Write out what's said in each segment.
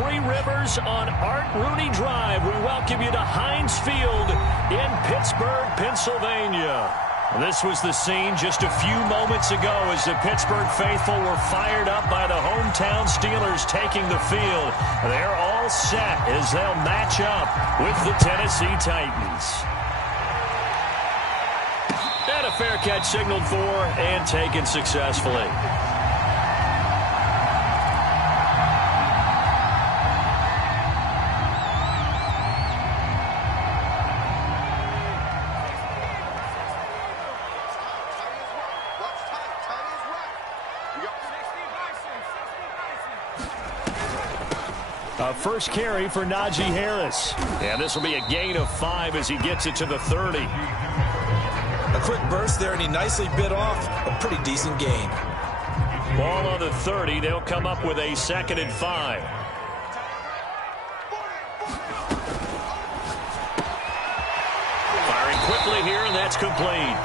Three Rivers on Art Rooney Drive. We welcome you to Heinz Field in Pittsburgh, Pennsylvania. This was the scene just a few moments ago as the Pittsburgh faithful were fired up by the hometown Steelers taking the field. They're all set as they'll match up with the Tennessee Titans. And a fair catch signaled for and taken successfully. First carry for Najee Harris. And this will be a gain of 5 as he gets it to the 30. A quick burst there, and he nicely bit off a pretty decent gain. Ball on the 30. They'll come up with a 2nd and 5. Firing quickly here, and that's complete.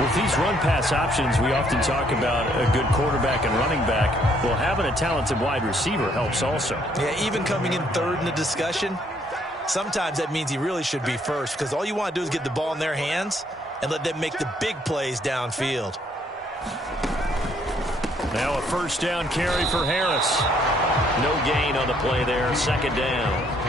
With these run-pass options, we often talk about a good quarterback and running back. Well, having a talented wide receiver helps also. Yeah, even coming in third in the discussion, sometimes that means he really should be first because all you want to do is get the ball in their hands and let them make the big plays downfield. Now a first down carry for Harris. No gain on the play there, 2nd down.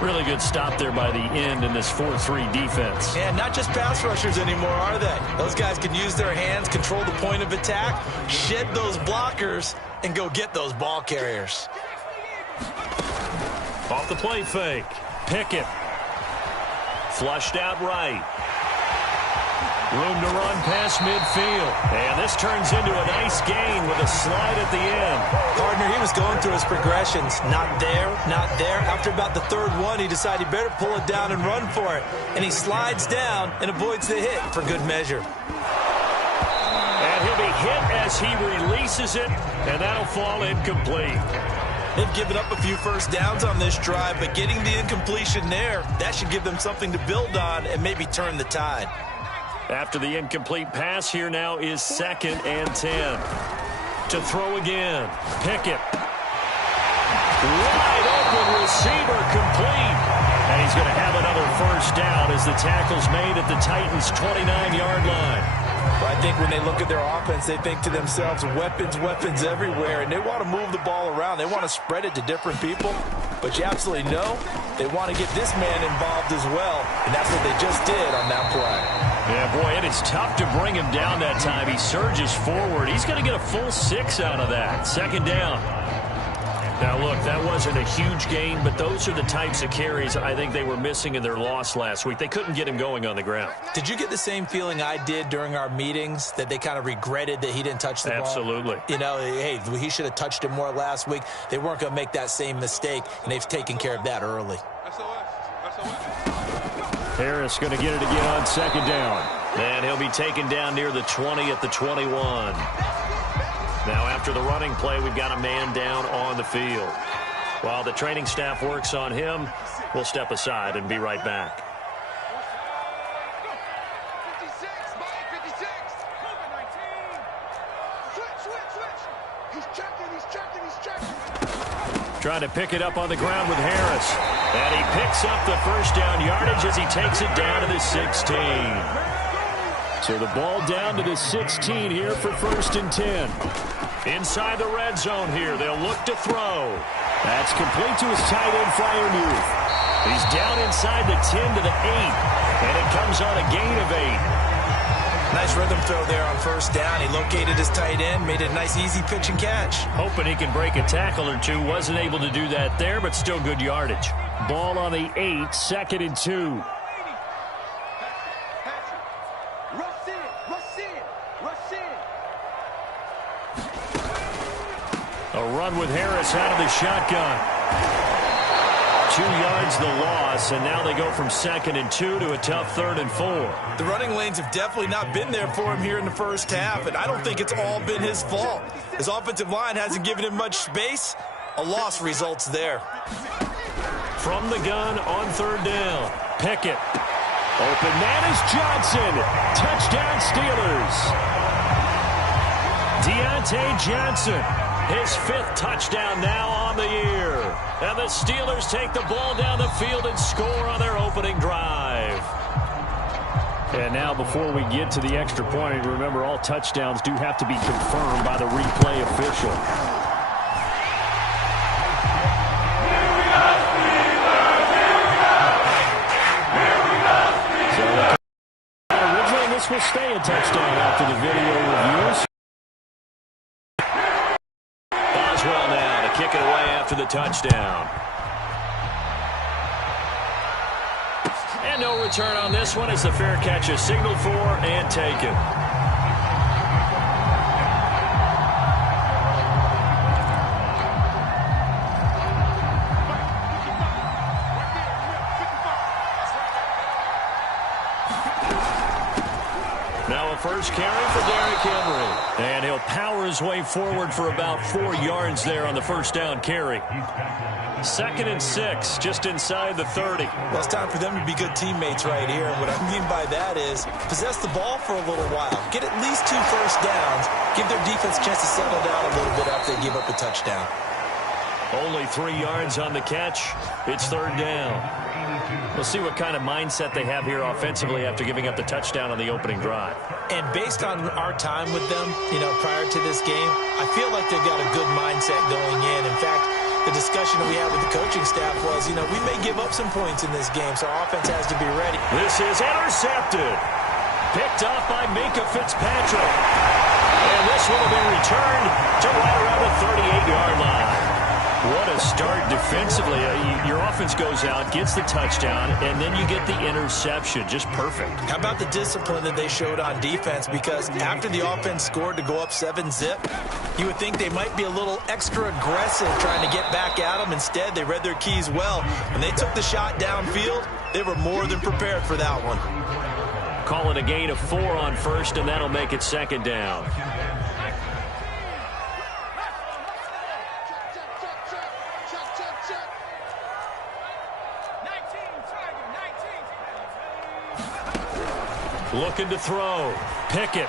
Really good stop there by the end in this 4-3 defense. And not just pass rushers anymore, are they? Those guys can use their hands, control the point of attack, shed those blockers, and go get those ball carriers. Off the play fake. Pickett. Flushed out right. Room to run past midfield. And this turns into a nice gain with a slide at the end. Partner, he was going through his progressions. Not there, not there. After about the 3rd one, he decided he better pull it down and run for it. And he slides down and avoids the hit for good measure. And he'll be hit as he releases it, and that'll fall incomplete. They've given up a few first downs on this drive, but getting the incompletion there, that should give them something to build on and maybe turn the tide. After the incomplete pass, here now is 2nd and 10. To throw again. Pickett. Wide open receiver complete. And he's going to have another first down as the tackle's made at the Titans' 29-yard line. Well, I think when they look at their offense, they think to themselves, weapons, weapons everywhere, and they want to move the ball around. They want to spread it to different people, but you absolutely know they want to get this man involved as well, and that's what they just did on that play. Yeah, boy, and it's tough to bring him down that time. He surges forward. He's going to get a full 6 out of that. 2nd down. Now, look, that wasn't a huge gain, but those are the types of carries I think they were missing in their loss last week. They couldn't get him going on the ground. Did you get the same feeling I did during our meetings, that they kind of regretted that he didn't touch the ball? Absolutely. You know, hey, he should have touched it more last week. They weren't going to make that same mistake, and they've taken care of that early. Harris going to get it again on 2nd down. And he'll be taken down near the 20 at the 21. Now after the running play, we've got a man down on the field. While the training staff works on him, we'll step aside and be right back. Trying to pick it up on the ground with Harris. And he picks up the first down yardage as he takes it down to the 16. So the ball down to the 16 here for 1st and 10. Inside the red zone here. They'll look to throw. That's complete to his tight end, Freiermuth. He's down inside the 10 to the 8. And it comes on a gain of 8. Nice rhythm throw there on 1st down. He located his tight end, made it a nice easy pitch and catch. Hoping he can break a tackle or two. Wasn't able to do that there, but still good yardage. Ball on the 8, 2nd and 2. A run with Harris out of the shotgun. 2 yards the loss, and now they go from 2nd and 2 to a tough 3rd and 4. The running lanes have definitely not been there for him here in the first half, and I don't think it's all been his fault. His offensive line hasn't given him much space. A loss results there. From the gun on 3rd down. Pickett. Open man is Johnson. Touchdown Steelers. Deontay Johnson His 5th touchdown now on the year. And the Steelers take the ball down the field and score on their opening drive. And now before we get to the extra point, remember all touchdowns do have to be confirmed by the replay official. This will stay a touchdown after the video reviews. Boswell now to kick it away after the touchdown. And no return on this one as the fair catch is signaled for and taken. First carry for Derrick Henry. And he'll power his way forward for about 4 yards there on the first down carry. 2nd and 6, just inside the 30. Well, it's time for them to be good teammates right here. And what I mean by that is possess the ball for a little while. Get at least 2 first downs. Give their defense a chance to settle down a little bit after they give up a touchdown. Only 3 yards on the catch. It's 3rd down. We'll see what kind of mindset they have here offensively after giving up the touchdown on the opening drive. And based on our time with them, prior to this game, I feel like they've got a good mindset going in. In fact, the discussion we had with the coaching staff was, we may give up some points in this game, so our offense has to be ready. This is intercepted. Picked off by Minkah Fitzpatrick. And this will be returned to right around the 38-yard line. What a start defensively. Your offense goes out, gets the touchdown, and then you get the interception. Just perfect. How about the discipline that they showed on defense? Because after the offense scored to go up 7-zip, you would think they might be a little extra aggressive trying to get back at them. Instead, they read their keys well. When they took the shot downfield, they were more than prepared for that one. Call it a gain of 4 on first, and that'll make it 2nd down. Looking to throw. Pickett.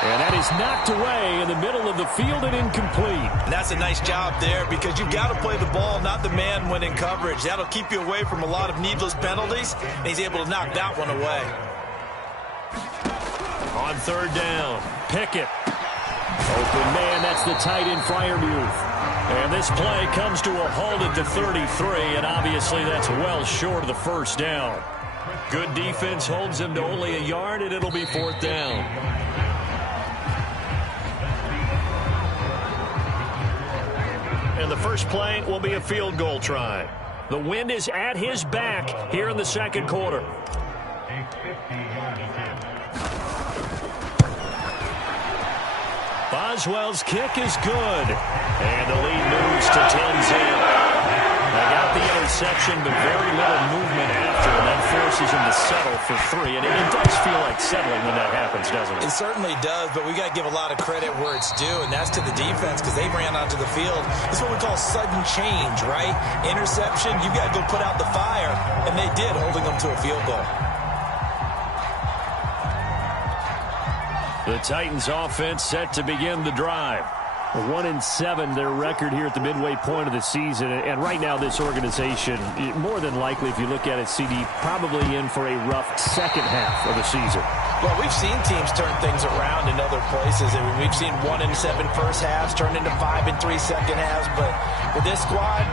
And that is knocked away in the middle of the field and incomplete. And that's a nice job there because you've got to play the ball, not the man when in coverage. That'll keep you away from a lot of needless penalties, and he's able to knock that one away. On 3rd down, Pickett. Open man, that's the tight end Freiermuth. And this play comes to a halt at the 33, and obviously that's well short of the first down. Good defense holds him to only a yard, and it'll be 4th down. And the first play will be a field goal try. The wind is at his back here in the 2nd quarter. Boswell's kick is good. And the lead moves to 10-zip. They got the interception, but very little movement after, and that forces him to settle for 3. And it does feel like settling when that happens, doesn't it? It certainly does, but we got to give a lot of credit where it's due, and that's to the defense because they ran onto the field. This is what we call sudden change, right? Interception, you got to go put out the fire, and they did, holding them to a field goal. The Titans offense set to begin the drive. 1-7, their record here at the midway point of the season. And right now, this organization, more than likely, if you look at it, CD, probably in for a rough second half of the season. Well, we've seen teams turn things around in other places. I mean, we've seen 1-7 first halves turn into 5-3 second halves. But with this squad,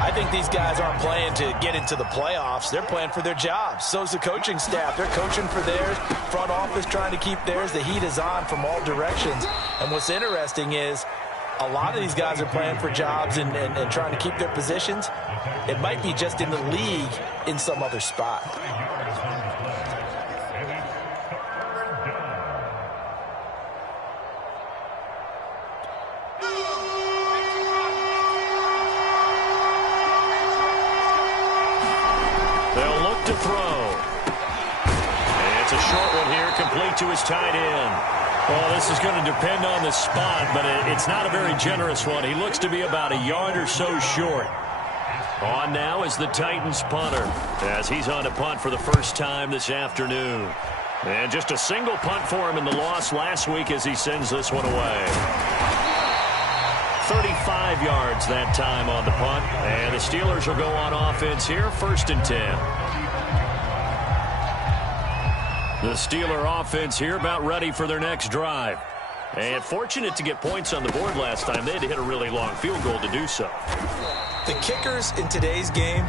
I think these guys aren't playing to get into the playoffs. They're playing for their jobs. So's the coaching staff. They're coaching for theirs. Front office trying to keep theirs. The heat is on from all directions. And what's interesting is a lot of these guys are playing for jobs and trying to keep their positions. It might be just in the league in some other spot. They'll look to throw. It's a short one here, complete to his tight end. Well, this is going to depend on the spot, but it's not a very generous one. He looks to be about a yard or so short. On now is the Titans punter, as he's on to punt for the first time this afternoon. And just a single punt for him in the loss last week as he sends this one away. 35 yards that time on the punt. And the Steelers will go on offense here, 1st and 10. The Steeler offense here about ready for their next drive. And fortunate to get points on the board last time. They had to hit a really long field goal to do so. The kickers in today's game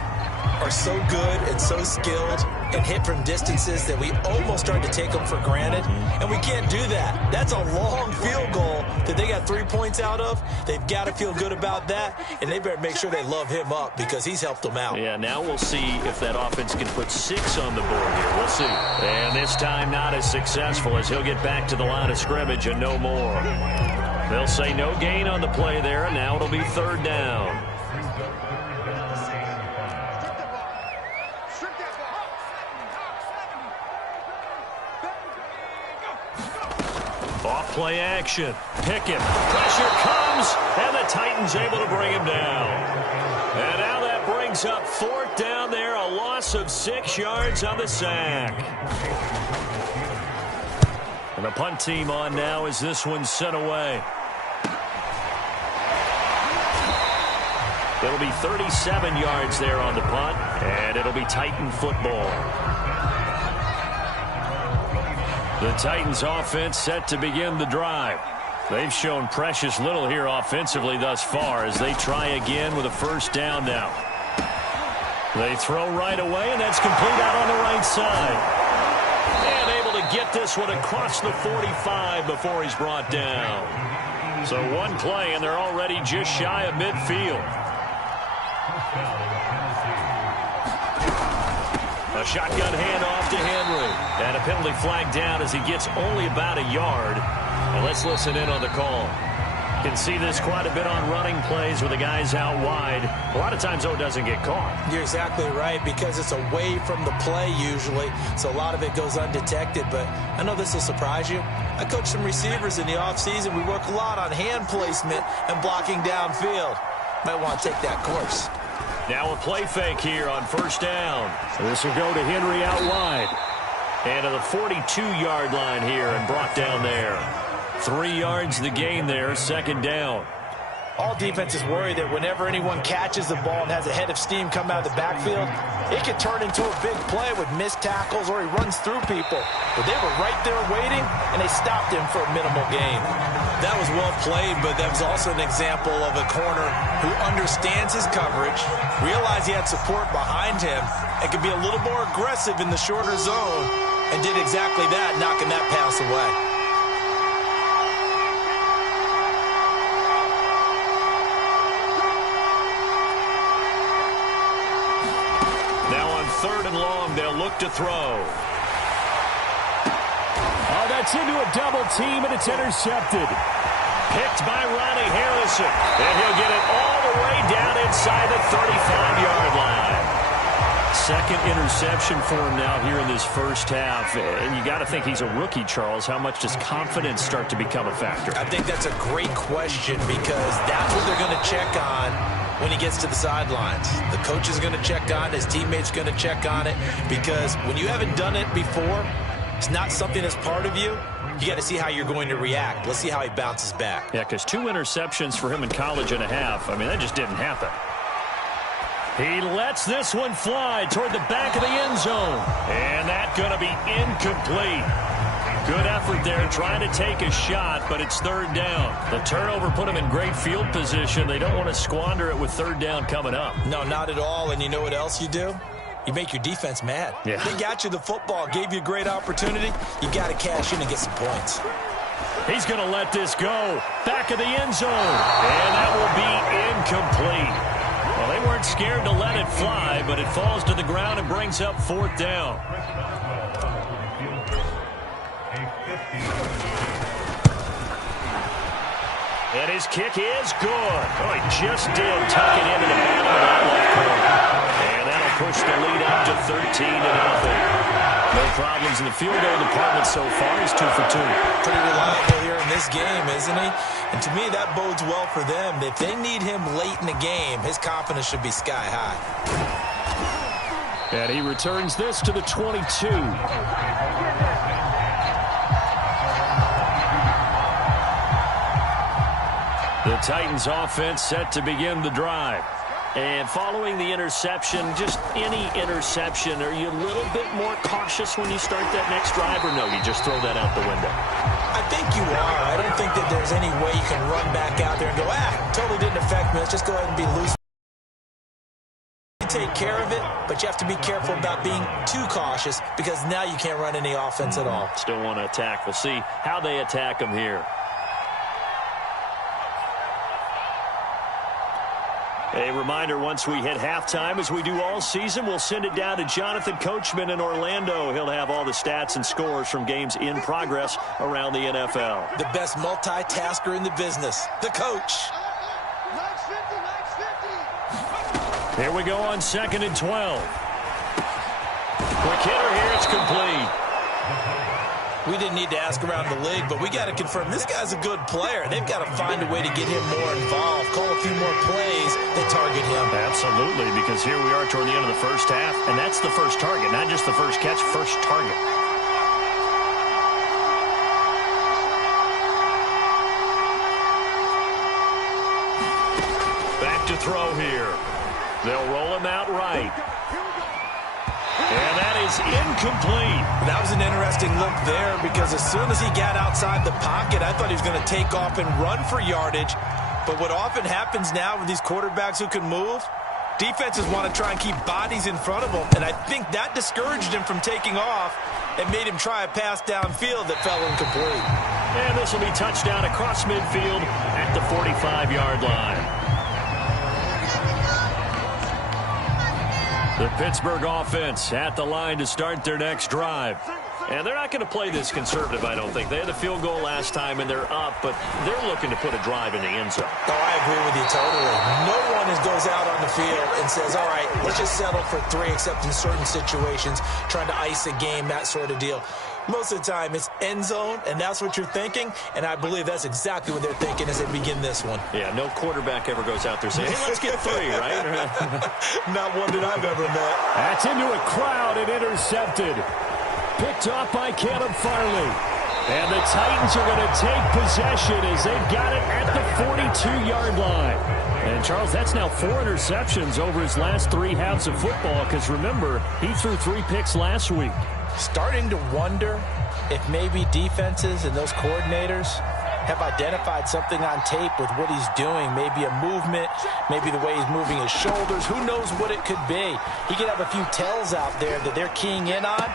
are so good and so skilled and hit from distances that we almost start to take them for granted. And we can't do that. That's a long field goal that they got 3 points out of. They've got to feel good about that, and they better make sure they love him up because he's helped them out. Yeah, now we'll see if that offense can put 6 on the board here. We'll see. And this time not as successful as he'll get back to the line of scrimmage and no more. They'll say no gain on the play there, and now it'll be 3rd down. Play action. Pickett. Pressure comes, and the Titans able to bring him down. And now that brings up 4th down there, a loss of 6 yards on the sack. And the punt team on now as this one's sent away. It'll be 37 yards there on the punt, and it'll be Titan football. The Titans offense set to begin the drive. They've shown precious little here offensively thus far as they try again with a 1st down now. They throw right away, and that's complete out on the right side. And able to get this one across the 45 before he's brought down. So one play, and they're already just shy of midfield. A shotgun handoff to Henry. And a penalty flag down as he gets only about a yard. And let's listen in on the call. Can see this quite a bit on running plays with the guys out wide. A lot of times, though, it doesn't get caught. You're exactly right because it's away from the play usually. So a lot of it goes undetected. But I know this will surprise you. I coach some receivers in the offseason. We work a lot on hand placement and blocking downfield. Might want to take that course. Now a play fake here on 1st down. This will go to Henry out wide. And to the 42-yard line here and brought down there. 3 yards the gain there, 2nd down. All defenses worry that whenever anyone catches the ball and has a head of steam come out of the backfield, it could turn into a big play with missed tackles or he runs through people. But they were right there waiting, and they stopped him for a minimal gain. That was well played, but that was also an example of a corner who understands his coverage, realized he had support behind him, and could be a little more aggressive in the shorter zone, and did exactly that, knocking that pass away. Now on 3rd and long, they'll look to throw. Oh, that's into a double team, and it's intercepted. Picked by Ronnie Harrison. And he'll get it all the way down inside the 35-yard line. 2nd interception for him now here in this 1st half. And you got to think he's a rookie, Charles. How much does confidence start to become a factor? I think that's a great question because that's what they're going to check on when he gets to the sidelines. The coach is going to check on it. His teammates going to check on it because when you haven't done it before, it's not something that's part of you. You got to see how you're going to react. Let's see how he bounces back. Yeah, because 2 interceptions for him in college and a half. I mean, that just didn't happen. He lets this one fly toward the back of the end zone. And that's going to be incomplete. Good effort there trying to take a shot, but it's 3rd down. The turnover put him in great field position. They don't want to squander it with 3rd down coming up. No, not at all. And you know what else you do? You make your defense mad. Yeah. They got you the football, gave you a great opportunity. You got to cash in and get some points. He's going to let this go. Back of the end zone. And that will be incomplete. Well, they weren't scared to let it fly, but it falls to the ground and brings up 4th down. And his kick is good. Oh, he just did tuck it into the middle of that left corner. And that'll push the lead up to 13-0. No problems in the field goal department so far. He's 2 for 2. Pretty reliable here in this game, isn't he? And to me, that bodes well for them. If they need him late in the game, his confidence should be sky high. And he returns this to the 22. The Titans offense set to begin the drive. And following the interception, just any interception, are you a little bit more cautious when you start that next drive, or no, you just throw that out the window? I think you are. I don't think that there's any way you can run back out there and go, totally didn't affect me. Let's just go ahead and be loose. You take care of it, but you have to be careful about being too cautious because now you can't run any offense at all. Still want to attack. We'll see how they attack them here. A reminder, once we hit halftime, as we do all season, we'll send it down to Jonathan Coachman in Orlando. He'll have all the stats and scores from games in progress around the NFL. The best multitasker in the business, the coach. Here we go on 2nd and 12. Quick hitter here, it's complete. We didn't need to ask around the league, but we got to confirm this guy's a good player. They've got to find a way to get him more involved, call a few more plays that target him. Absolutely, because here we are toward the end of the first half, and that's the first target, not just the first catch, first target. Back to throw here. They'll roll him out right. And that is incomplete. That was an interesting look there because as soon as he got outside the pocket, I thought he was going to take off and run for yardage. But what often happens now with these quarterbacks who can move, defenses want to try and keep bodies in front of them. And I think that discouraged him from taking off and made him try a pass downfield that fell incomplete. And this will be touchdown across midfield at the 45-yard line. The Pittsburgh offense at the line to start their next drive. And they're not going to play this conservative, I don't think. They had the field goal last time, and they're up, but they're looking to put a drive in the end zone. Oh, I agree with you totally. No one goes out on the field and says, all right, let's just settle for 3, except in certain situations, trying to ice a game, that sort of deal. Most of the time, it's end zone, and that's what you're thinking, and I believe that's exactly what they're thinking as they begin this one. Yeah, no quarterback ever goes out there saying, hey, let's get 3, right? Not one that I've ever met. That's into a crowd and intercepted. Picked off by Caleb Farley. And the Titans are going to take possession as they've got it at the 42-yard line. And, Charles, that's now 4 interceptions over his last 3 halves of football because, remember, he threw 3 picks last week. Starting to wonder if maybe defenses and those coordinators have identified something on tape with what he's doing. Maybe a movement, maybe the way he's moving his shoulders. Who knows what it could be? He could have a few tells out there that they're keying in on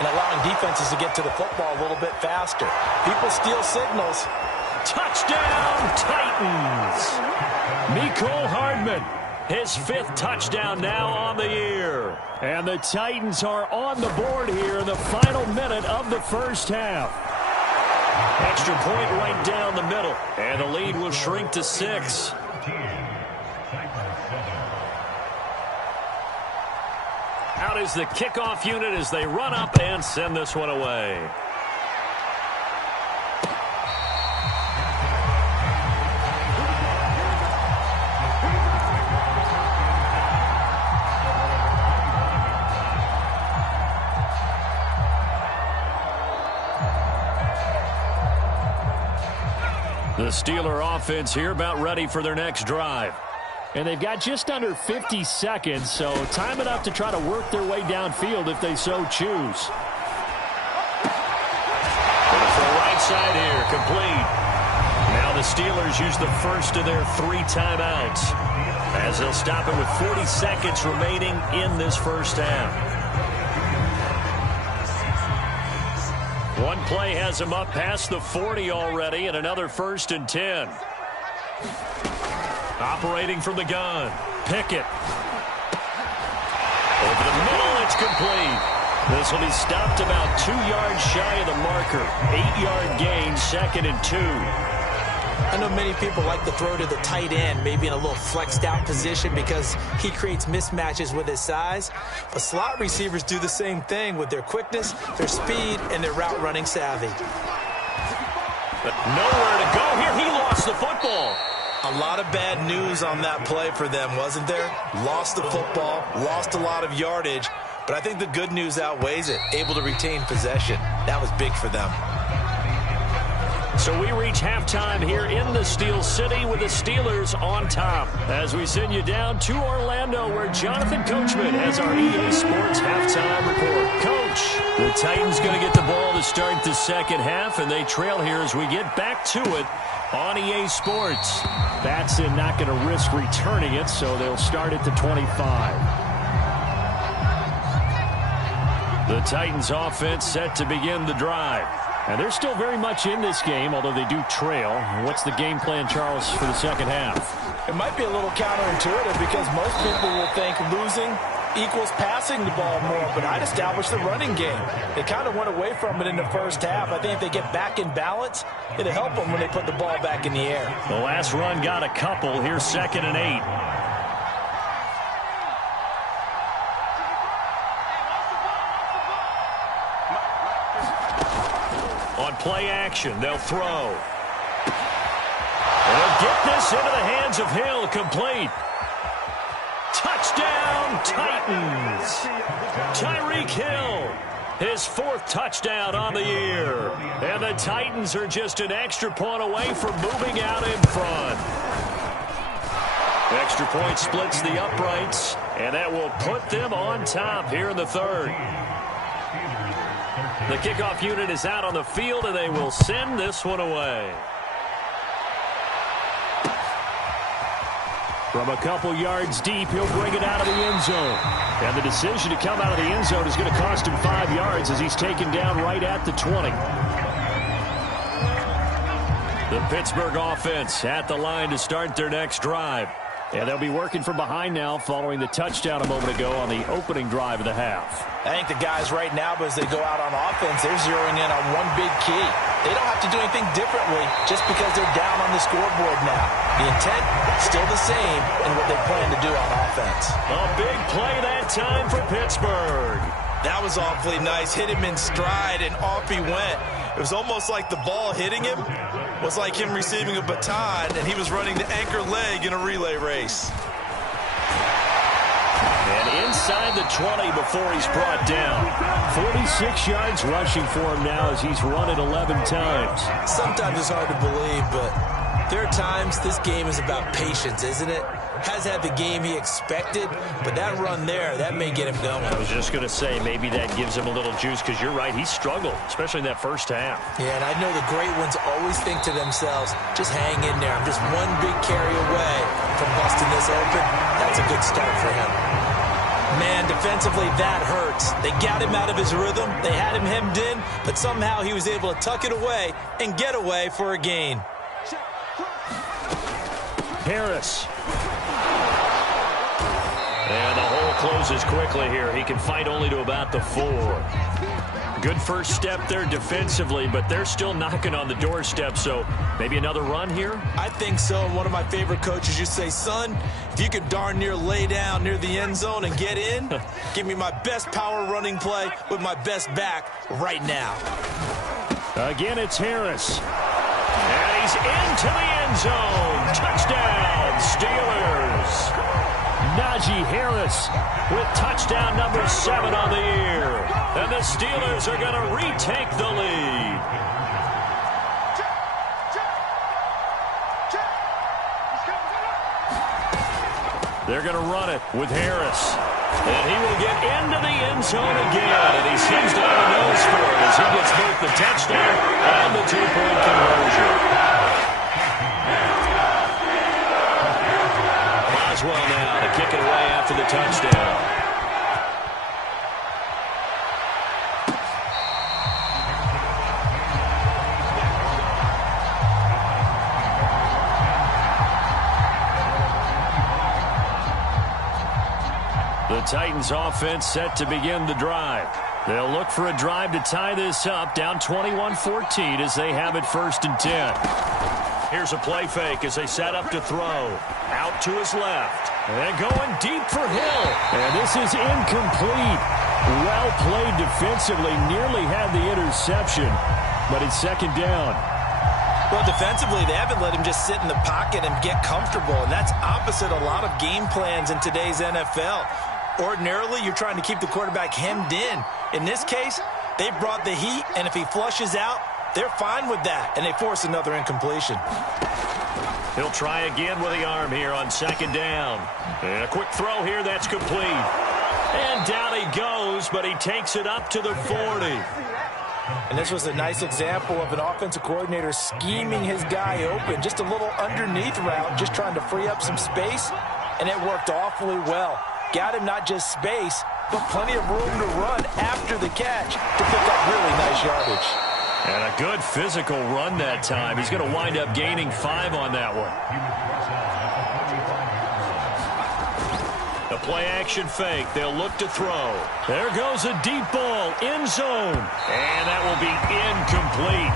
and allowing defenses to get to the football a little bit faster. People steal signals. Touchdown, Titans! Mecole Hardman, his 5th touchdown now on the year. And the Titans are on the board here in the final minute of the first half. Extra point right down the middle. And the lead will shrink to 6. Out is the kickoff unit as they run up and send this one away. The Steeler offense here about ready for their next drive. And they've got just under 50 seconds, so time enough to try to work their way downfield if they so choose. For the right side here, complete. Now the Steelers use the first of their 3 timeouts as they'll stop it with 40 seconds remaining in this first half. One play has him up past the 40 already, and another 1st and 10. Operating from the gun, Pickett. Over the middle, it's complete. This will be stopped about 2 yards shy of the marker. 8-yard gain, 2nd and 2. I know many people like to throw to the tight end, maybe in a little flexed out position because he creates mismatches with his size. But slot receivers do the same thing with their quickness, their speed, and their route running savvy. But nowhere to go here. He lost the football. A lot of bad news on that play for them, wasn't there? Lost the football, lost a lot of yardage, but I think the good news outweighs it. Able to retain possession. That was big for them. So we reach halftime here in the Steel City with the Steelers on top. As we send you down to Orlando, where Jonathan Coachman has our EA Sports halftime report. Coach, the Titans going to get the ball to start the second half, and they trail here as we get back to it on EA Sports. Batson not going to risk returning it, so they'll start at the 25. The Titans offense set to begin the drive. And they're still very much in this game, although they do trail. What's the game plan, Charles, for the second half? It might be a little counterintuitive because most people will think losing equals passing the ball more, but I'd establish the running game. They kind of went away from it in the first half. I think if they get back in balance, it'll help them when they put the ball back in the air. The last run got a couple. Here's 2nd and 8. On play action, they'll throw. They'll get this into the hands of Hill, complete. Touchdown, Titans. Tyreek Hill, his 4th touchdown on the year. And the Titans are just an extra point away from moving out in front. Extra point splits the uprights, and that will put them on top here in the 3rd. The kickoff unit is out on the field, and they will send this one away. From a couple yards deep, he'll bring it out of the end zone. And the decision to come out of the end zone is going to cost him 5 yards as he's taken down right at the 20. The Pittsburgh offense at the line to start their next drive. And they'll be working from behind now following the touchdown a moment ago on the opening drive of the half. I think the guys right now, as they go out on offense, they're zeroing in on one big key. They don't have to do anything differently just because they're down on the scoreboard now. The intent still the same in what they plan to do on offense. A big play that time for Pittsburgh. That was awfully nice. Hit him in stride, and off he went. It was almost like the ball hitting him was like him receiving a baton, and he was running the anchor leg in a relay race. And inside the 20 before he's brought down. 46 yards rushing for him now as he's run it 11 times. Sometimes it's hard to believe, but there are times this game is about patience, isn't it? Has had the game he expected, but that run there, that may get him going. I was just going to say, maybe that gives him a little juice, because you're right, he struggled, especially in that first half. Yeah, and I know the great ones always think to themselves, just hang in there. I'm just one big carry away from busting this open. That's a good start for him. Man, defensively, that hurts. They got him out of his rhythm. They had him hemmed in, but somehow he was able to tuck it away and get away for a gain. Harris. And the hole closes quickly here. He can fight only to about the 4. Good first step there defensively, but they're still knocking on the doorstep, so maybe another run here? I think so. And one of my favorite coaches used to say, son, if you could darn near lay down near the end zone and get in, give me my best power running play with my best back right now. Again, it's Harris. And he's into the end zone. Touchdown, Steelers. Najee Harris with touchdown number 7 on the year. And the Steelers are going to retake the lead. They're going to run it with Harris. And he will get into the end zone again. And he seems to have a nose for it as he gets both the touchdown and the 2-point conversion. Boswell now to kick it away after the touchdown. The Titans offense set to begin the drive. They'll look for a drive to tie this up, down 21-14 as they have it 1st and 10. Here's a play fake as they set up to throw. Out to his left. And going deep for Hill. And this is incomplete. Well played defensively. Nearly had the interception. But it's 2nd down. Well, defensively, they haven't let him just sit in the pocket and get comfortable. And that's opposite a lot of game plans in today's NFL. Ordinarily, you're trying to keep the quarterback hemmed in. In this case, they brought the heat, and if he flushes out, they're fine with that, and they force another incompletion. He'll try again with the arm here on second down. And a quick throw here, that's complete. And down he goes, but he takes it up to the 40. And this was a nice example of an offensive coordinator scheming his guy open. Just a little underneath route, just trying to free up some space, and it worked awfully well. Got him not just space, but plenty of room to run after the catch to pick up really nice yardage. And a good physical run that time. He's going to wind up gaining 5 on that one. The play-action fake. They'll look to throw. There goes a deep ball. End zone. And that will be incomplete.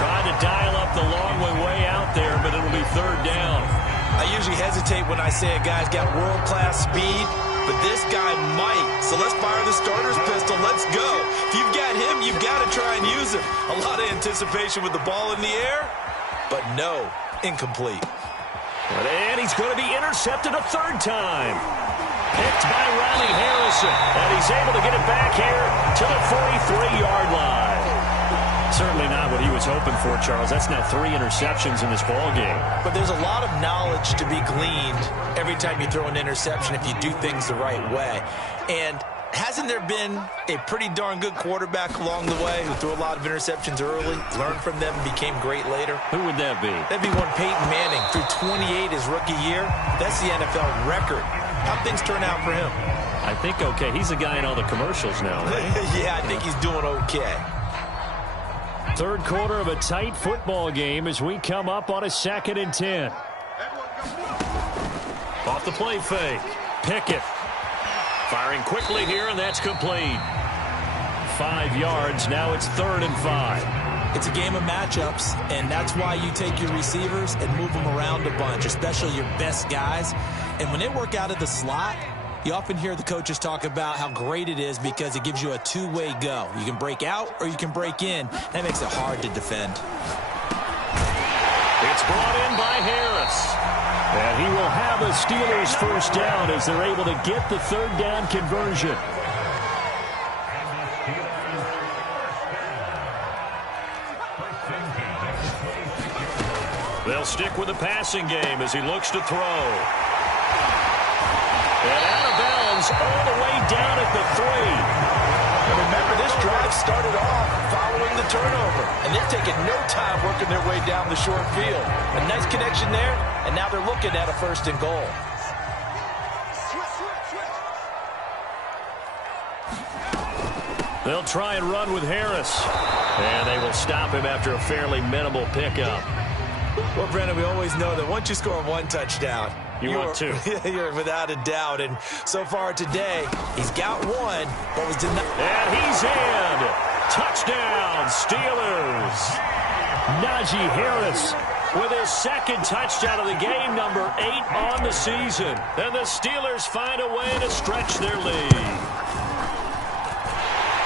Trying to dial up the long way out there, but it'll be third down. I usually hesitate when I say a guy's got world-class speed, but this guy might. So let's fire the starter's pistol. Let's go. If you've got him, you've got to try and use him. A lot of anticipation with the ball in the air, but no, incomplete. And he's going to be intercepted a third time. Picked by Riley Harrison, and he's able to get it back here to the 43-yard line. Certainly not what he was hoping for, Charles. That's now 3 interceptions in this ball game. But there's a lot of knowledge to be gleaned every time you throw an interception if you do things the right way. And hasn't there been a pretty darn good quarterback along the way who threw a lot of interceptions early, learned from them, and became great later? Who would that be? That'd be one Peyton Manning. Threw 28 his rookie year. That's the NFL record. How'd things turn out for him? I think okay. He's a guy in all the commercials now, right? Yeah, I think he's doing okay. Third quarter of a tight football game as we come up on a 2nd and 10. Off the play fake. Pickett. Firing quickly here, and that's complete. 5 yards. Now it's 3rd and 5. It's a game of matchups, and that's why you take your receivers and move them around a bunch, especially your best guys. And when they work out of the slot, you often hear the coaches talk about how great it is because it gives you a two-way go. You can break out or you can break in. That makes it hard to defend. It's brought in by Harris. And he will have a Steelers first down as they're able to get the 3rd down conversion. They'll stick with the passing game as he looks to throw. And out of bounds all the way down at the 3. And remember, this drive started off following the turnover, and they've taken no time working their way down the short field. A nice connection there, and now they're looking at a 1st and goal. They'll try and run with Harris. And they will stop him after a fairly minimal pickup. Well, Brandon, we always know that once you score 1 touchdown, you want 2. You're without a doubt. And so far today, he's got 1, but was denied. And he's in. Touchdown, Steelers. Najee Harris with his 2nd touchdown of the game, number 8 on the season. And the Steelers find a way to stretch their lead.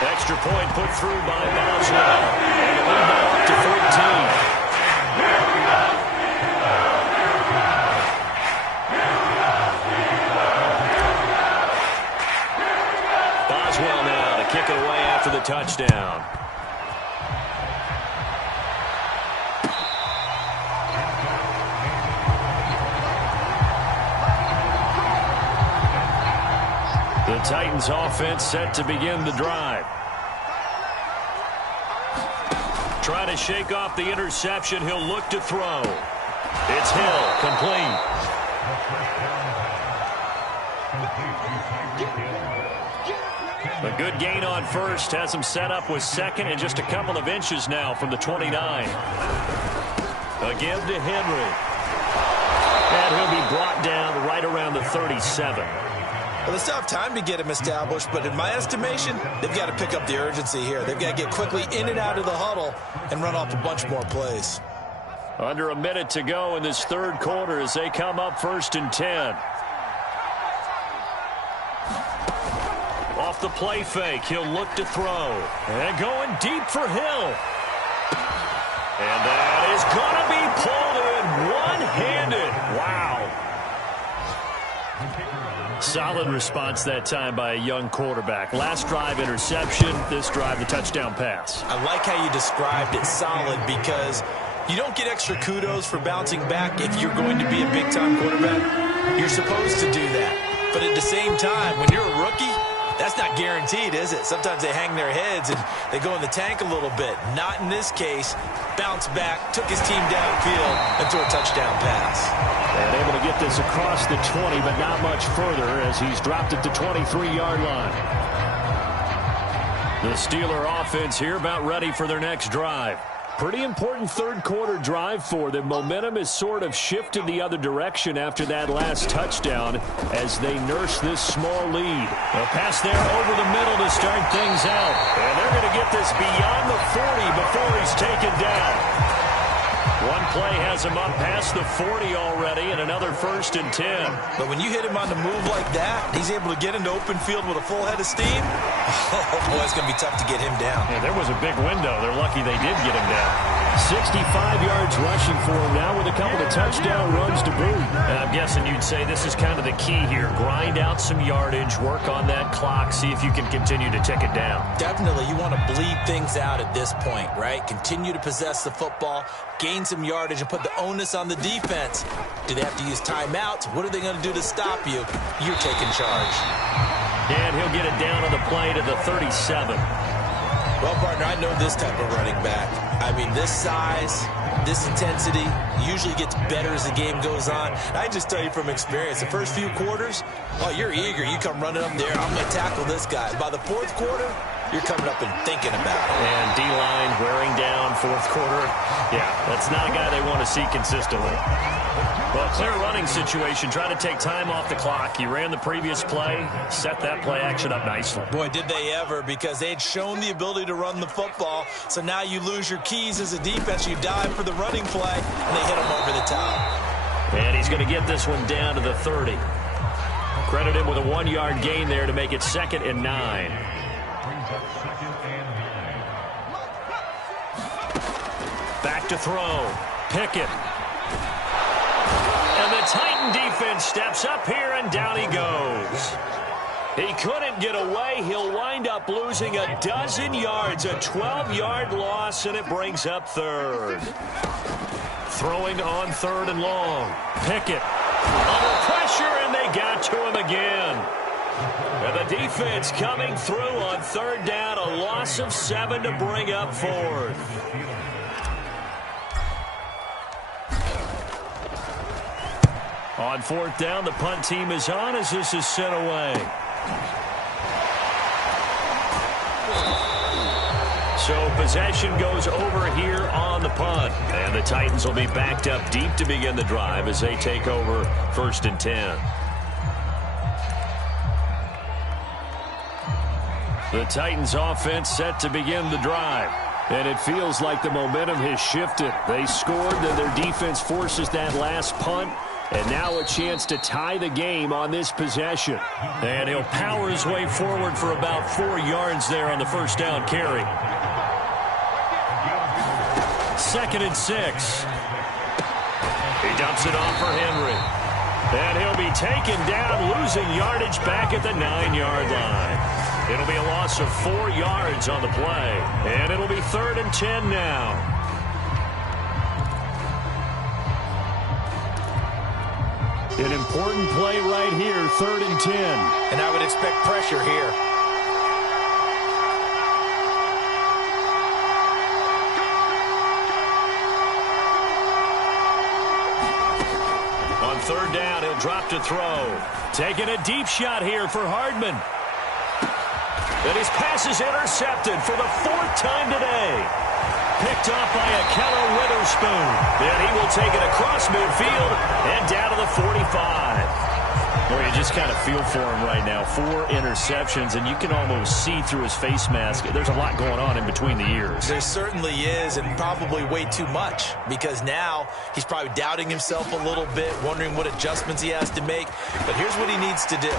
Extra point put through by Boswell. And the lead now up to 14. Boswell now to kick it away after the touchdown. The Titans offense set to begin the drive. Trying to shake off the interception. He'll look to throw. It's Hill, complete. A good gain on first. Has him set up with 2nd and just a couple of inches now from the 29. Again to Henry. And he'll be brought down right around the 37. Well, they still have time to get him established, but in my estimation, they've got to pick up the urgency here. They've got to get quickly in and out of the huddle and run off a bunch more plays. Under a minute to go in this 3rd quarter as they come up 1st and 10. Off the play fake, he'll look to throw. And going deep for Hill. And that is going to be pulled in one-handed. Wow. Solid response that time by a young quarterback. Last drive, interception. This drive, the touchdown pass. I like how you described it, solid, because you don't get extra kudos for bouncing back if you're going to be a big-time quarterback. You're supposed to do that. But at the same time, when you're a rookie, that's not guaranteed, is it? Sometimes they hang their heads and they go in the tank a little bit. Not in this case. Bounced back, took his team downfield, and threw a touchdown pass. And able to get this across the 20, but not much further as he's dropped it to 23-yard line. The Steeler offense here about ready for their next drive. Pretty important third-quarter drive for them. Momentum has sort of shifted the other direction after that last touchdown as they nurse this small lead. A pass there over the middle to start things out. And they're going to get this beyond the 40 before he's taken down. One play has him up past the 40 already, and another 1st and 10. But when you hit him on the move like that, he's able to get into open field with a full head of steam. Oh, boy, it's going to be tough to get him down. Yeah, there was a big window. They're lucky they did get him down. 65 yards rushing for him now with a couple of touchdown runs to boot. And I'm guessing you'd say this is kind of the key here. Grind out some yardage, work on that clock, see if you can continue to tick it down. Definitely. You want to bleed things out at this point, right? Continue to possess the football, gain some yardage, and put the onus on the defense. Do they have to use timeouts? What are they going to do to stop you? You're taking charge. And he'll get it down on the play to the 37. Well, partner, I know this type of running back. I mean, this size, this intensity usually gets better as the game goes on. I just tell you from experience, the first few quarters, oh, you're eager. You come running up there, I'm going to tackle this guy. By the 4th quarter, you're coming up and thinking about it. And D-line wearing down 4th quarter. Yeah, that's not a guy they want to see consistently. Well, clear running situation. Try to take time off the clock. He ran the previous play, set that play action up nicely. Boy, did they ever, because they had shown the ability to run the football. So now you lose your keys as a defense. You dive for the running play, and they hit him over the top. And he's going to get this one down to the 30. Credit him with a 1-yard gain there to make it 2nd and 9. Back to throw. Pickett. And the Titan defense steps up here, and down he goes. He couldn't get away. He'll wind up losing a dozen yards, a 12-yard loss, and it brings up 3rd. Throwing on 3rd and long. Pickett under pressure, and they got to him again. And the defense coming through on 3rd down, a loss of 7 to bring up 4th. On 4th down, the punt team is on as this is sent away. So possession goes over here on the punt. And the Titans will be backed up deep to begin the drive as they take over 1st and 10. The Titans offense set to begin the drive. And it feels like the momentum has shifted. They scored, then their defense forces that last punt. And now a chance to tie the game on this possession. And he'll power his way forward for about 4 yards there on the 1st down carry. 2nd and 6. He dumps it off for Henry. And he'll be taken down, losing yardage back at the 9-yard line. It'll be a loss of 4 yards on the play. And it'll be 3rd and 10 now. An important play right here, 3rd and 10. And I would expect pressure here. On 3rd down, he'll drop to throw. Taking a deep shot here for Hardman. And his pass is intercepted for the 4th time today. Picked off by Ahkello Witherspoon. Then he will take it across midfield and down to the 45. Boy, you just kind of feel for him right now. 4 interceptions, and you can almost see through his face mask. There's a lot going on in between the ears. There certainly is, and probably way too much, because now he's probably doubting himself a little bit, wondering what adjustments he has to make. But here's what he needs to do.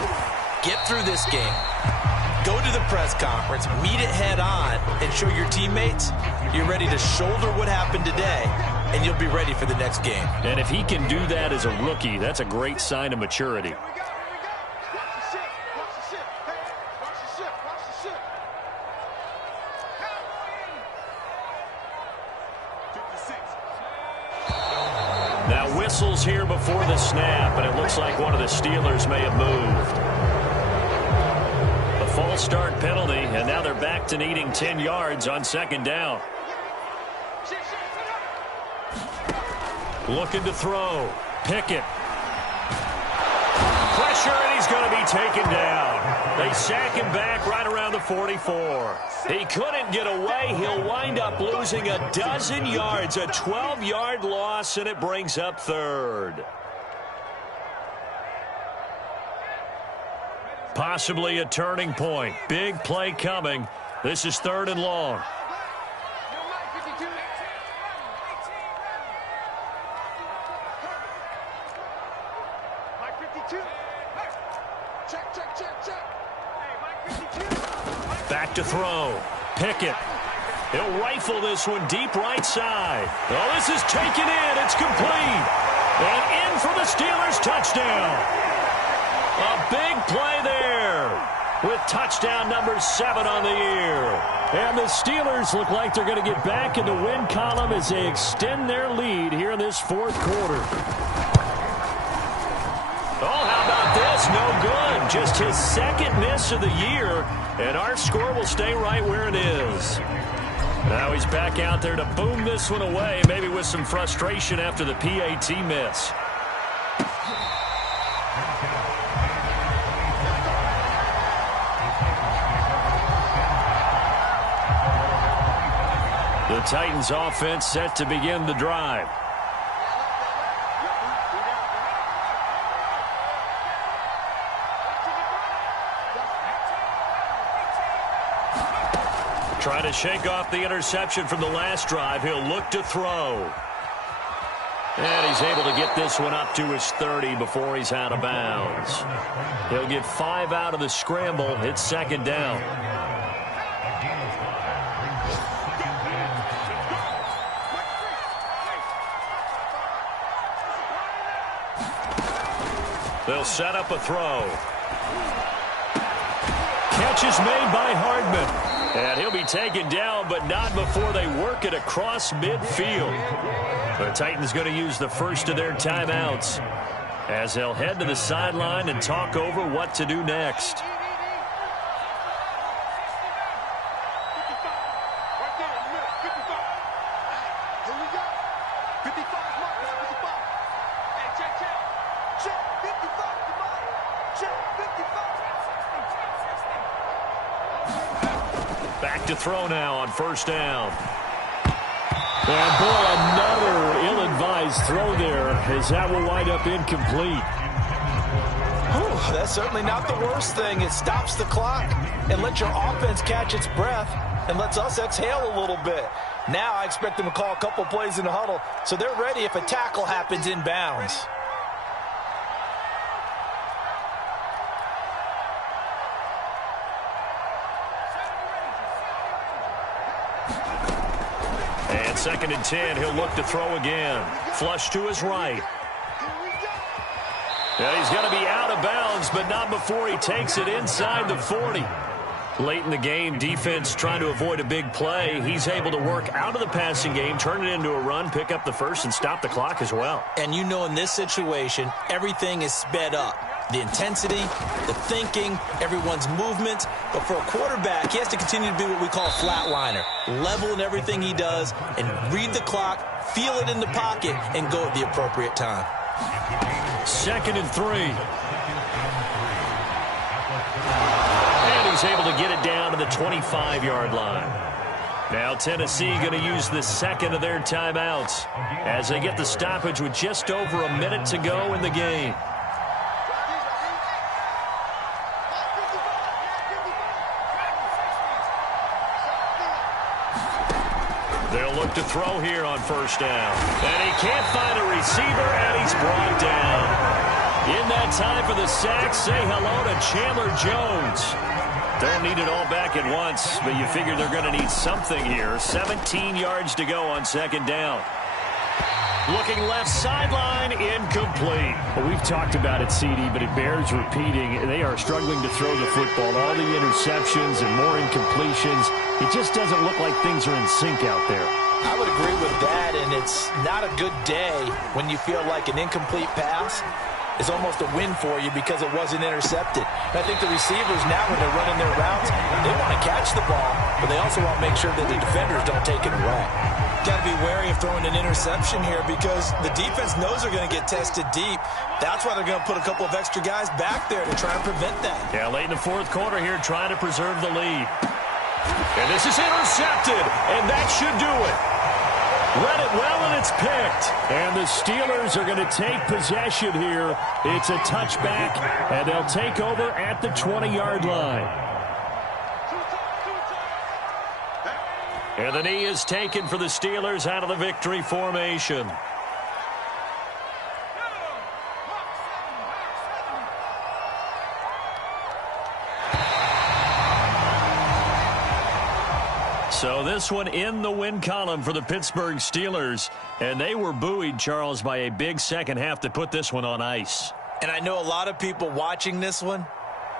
Get through this game. Go to the press conference, meet it head on, and show your teammates you're ready to shoulder what happened today, and you'll be ready for the next game. And if he can do that as a rookie, that's a great sign of maturity. whistles here before the snap, and it looks like one of the Steelers may have moved. A false start penalty, and now they're back to needing 10 yards on second down. Looking to throw. Pickett. Pressure, and he's going to be taken down. They sack him back right around the 44. He couldn't get away. He'll wind up losing a dozen yards, a 12-yard loss, and it brings up third. Possibly a turning point. Big play coming. This is 3rd and long. Back to throw. Pickett. He'll rifle this one deep right side. Oh, this is taken in. It's complete. And in for the Steelers touchdown. A big play there with touchdown number 7 on the year. And the Steelers look like they're going to get back in the win column as they extend their lead here in this 4th quarter. Oh, how about this? No good. Just his 2nd miss of the year, and our score will stay right where it is. Now he's back out there to boom this one away, maybe with some frustration after the PAT miss. The Titans offense set to begin the drive. Trying to shake off the interception from the last drive. He'll look to throw. And he's able to get this one up to his 30 before he's out of bounds. He'll get 5 out of the scramble. It's 2nd down. They'll set up a throw. Catch is made by Hardman. And he'll be taken down, but not before they work it across midfield. The Titans going to use the first of their timeouts as they'll head to the sideline and talk over what to do next. Back to throw now on 1st down. And boy, another ill-advised throw there as that will wind up incomplete. Whew, that's certainly not the worst thing. It stops the clock and lets your offense catch its breath and lets us exhale a little bit. Now I expect them to call a couple plays in the huddle so they're ready if a tackle happens in bounds. And 2nd and 10, he'll look to throw again. Flush to his right. And he's going to be out of bounds, but not before he takes it inside the 40. Late in the game, defense trying to avoid a big play. He's able to work out of the passing game, turn it into a run, pick up the first, and stop the clock as well. And you know in this situation, everything is sped up. The intensity, the thinking, everyone's movement. But for a quarterback, he has to continue to be what we call a flatliner. Level in everything he does and read the clock, feel it in the pocket, and go at the appropriate time. 2nd and 3. And he's able to get it down to the 25-yard line. Now Tennessee going to use the 2nd of their timeouts as they get the stoppage with just over a minute to go in the game. They'll look to throw here on 1st down. And he can't find a receiver, and he's brought down. In that time for the sack, say hello to Chandler Jones. Don't need it all back at once, but you figure they're going to need something here. 17 yards to go on 2nd down. Looking left sideline, incomplete. Well, we've talked about it, CD, but it bears repeating. They are struggling to throw the football. All the interceptions and more incompletions. It just doesn't look like things are in sync out there. I would agree with that, and it's not a good day when you feel like an incomplete pass is almost a win for you because it wasn't intercepted. And I think the receivers now, when they're running their routes, they want to catch the ball, but they also want to make sure that the defenders don't take it away. Got to be wary of throwing an interception here because the defense knows they're going to get tested deep. That's why they're going to put a couple of extra guys back there to try and prevent that. Yeah, late in the fourth quarter here, trying to preserve the lead. And this is intercepted, and that should do it. Read it well, and it's picked. And the Steelers are going to take possession here. It's a touchback, and they'll take over at the 20-yard line. And the knee is taken for the Steelers out of the victory formation. So this one in the win column for the Pittsburgh Steelers. And they were buoyed, Charles, by a big second half to put this one on ice. And I know a lot of people watching this one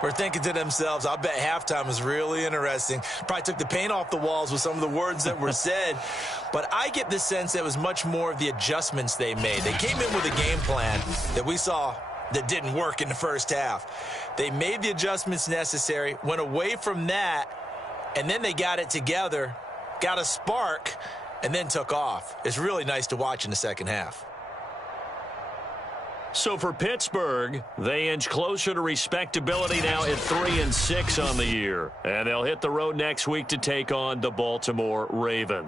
were thinking to themselves, I bet halftime was really interesting. Probably took the paint off the walls with some of the words that were said. But I get the sense that was much more of the adjustments they made. They came in with a game plan that we saw that didn't work in the first half. They made the adjustments necessary, went away from that, and then they got it together, got a spark, and then took off. It's really nice to watch in the second half. So for Pittsburgh, they inch closer to respectability now at 3-6 on the year. And they'll hit the road next week to take on the Baltimore Ravens.